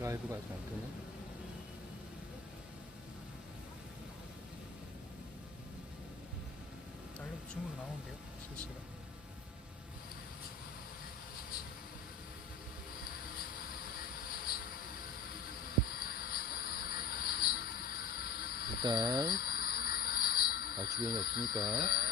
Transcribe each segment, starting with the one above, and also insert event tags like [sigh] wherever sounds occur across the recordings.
라이브가 아직 안 뜨네. 날로 중으로 나오는데요 실시간 일단 아 주변이 없으니까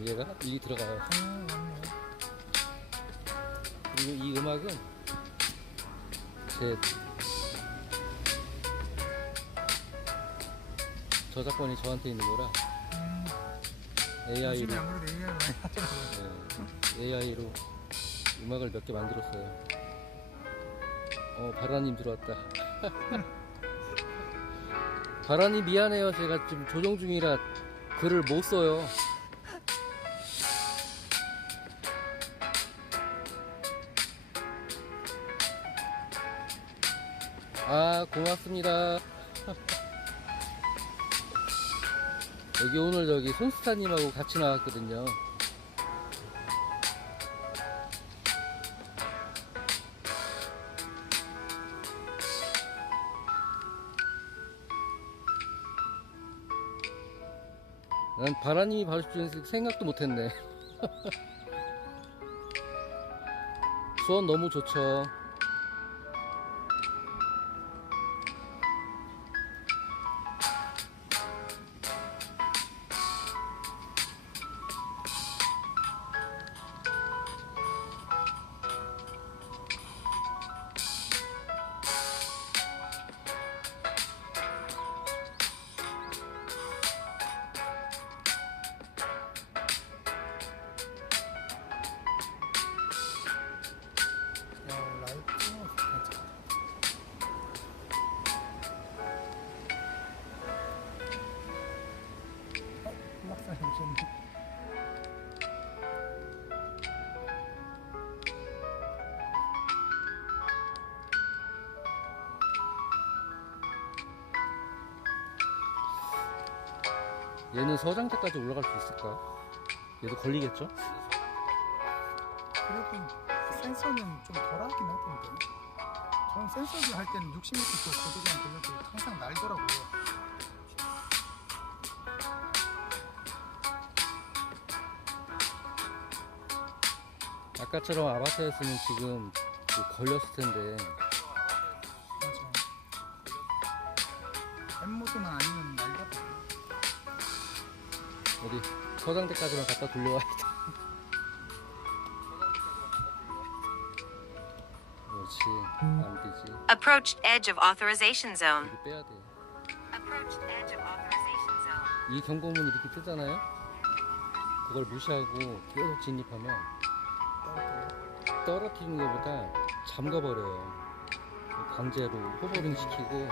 얘가 일이 들어가요. 아 그리고 이 음악은 제 저작권이 저한테 있는 거라 음, AI로 네, AI로 음악을 몇 개 만들었어요. 어, 바라님 들어왔다. [laughs] 바라님 미안해요. 제가 지금 조정 중이라 글을 못 써요. 아, 고맙습니다. 여기 오늘 저기 손스타님하고 같이 나왔거든요. 난 바라님이 봐줄 줄 생각도 못했네. [laughs] 수원 너무 좋죠. 오셨네 얘는 서장대까지 올라갈 수 있을까? 얘도 걸리겠죠? 그래도 센서는 좀 덜하긴 하던데 저는 센서를 할 때는 60m 쪽 고도만 돌려도 항상 날더라고요 아까처럼 아바타였으면 지금 그 걸렸을 텐데. 맞아 엠모드만 아니면 날더라고요 어디 서장대까지만 갖다 돌려와야겠다. 그렇지. 안 되지. Approached edge of authorization zone. 여기 빼야 돼. Approached edge of authorization zone. 이 경고문 이렇게 뜨잖아요? 그걸 무시하고 계속 진입하면 떨어뜨리는 것보다 잠가버려요. 강제로 호버링 시키고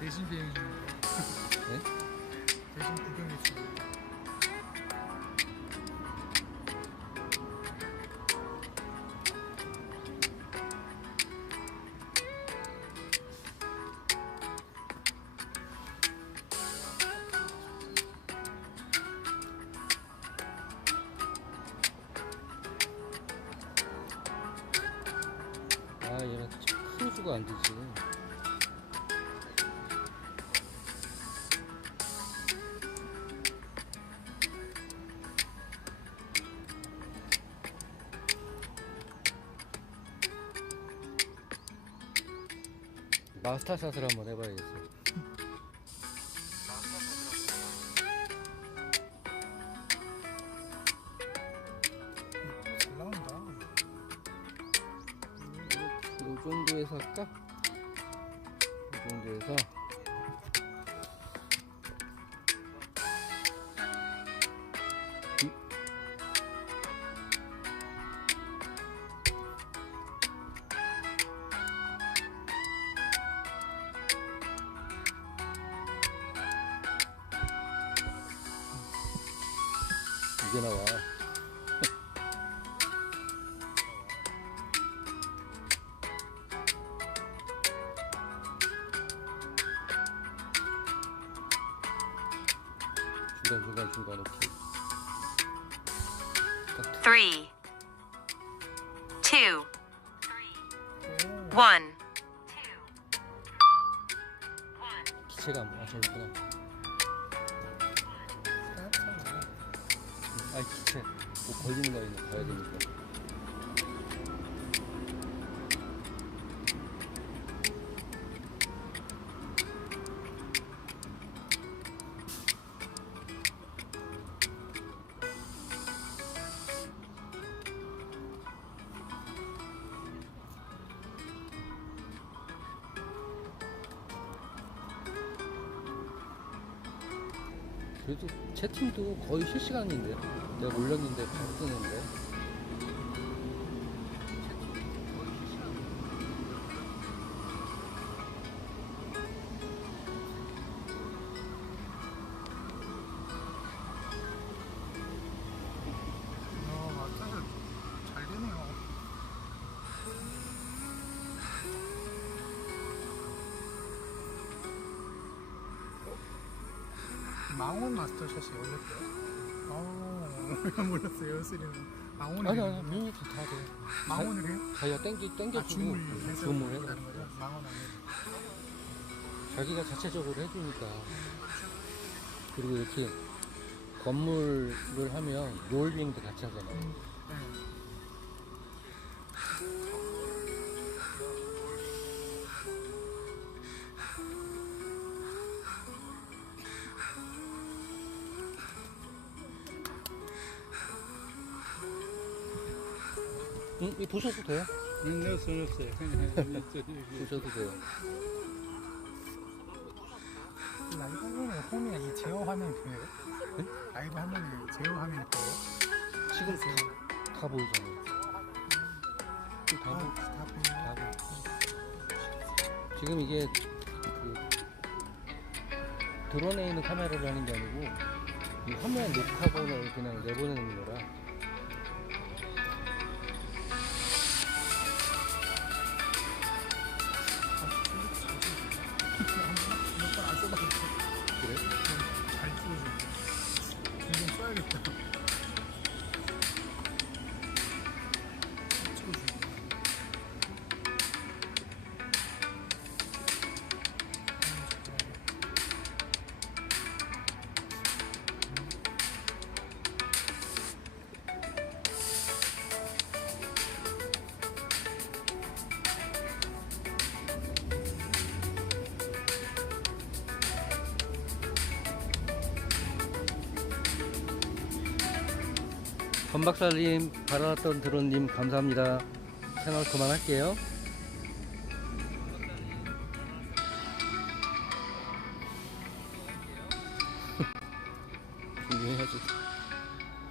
대신 비행이 네? 대신 구경했어요 아 얘가 크루즈가 안 되지. 마스터샷을 한번 해봐야겠어. 잘 나온다 이 정도에서 할까? 이 정도에서 중간 오케이. Three. Two. 오, One. 기체가 안- 아. 따뜻하네. 아 기체 뭐 걸리는 거 있나 봐야 되니까. 그래도 채팅도 거의 실시간인데 내가 올렸는데 바로 뜨는데 망원 마스터샷이 열렸대요. 어, 몰랐어요. 쓰리는 망원을 아니. 아니 미니도 다 돼. 망원을 해요? 자기가 땡기 아, 땡겨주고 줌을 해서 한다는 거죠? 망원 안 해요. 자기가 자체적으로 해주니까 그리고 이렇게 건물을 하면 롤빙도 같이 하잖아. 음, 네. 응, 이 보셔도 돼요. 응, 내가 써놨어요. 보셔도 돼요. 라이브 화면에 홈에 이 제어 화면이 보여요? 라이브 화면에 제어 화면이 보여요? 지금. 다 보이잖아요. 지금 다, 아, 보, 다다 보여요? 보여. 지금 이게 그 드론에 있는 카메라를 하는 게 아니고 이 화면 녹화본을 그냥 내보내는 거라. bueno. 건박사님, 받아왔던 드론님 감사합니다. 채널 그만할게요.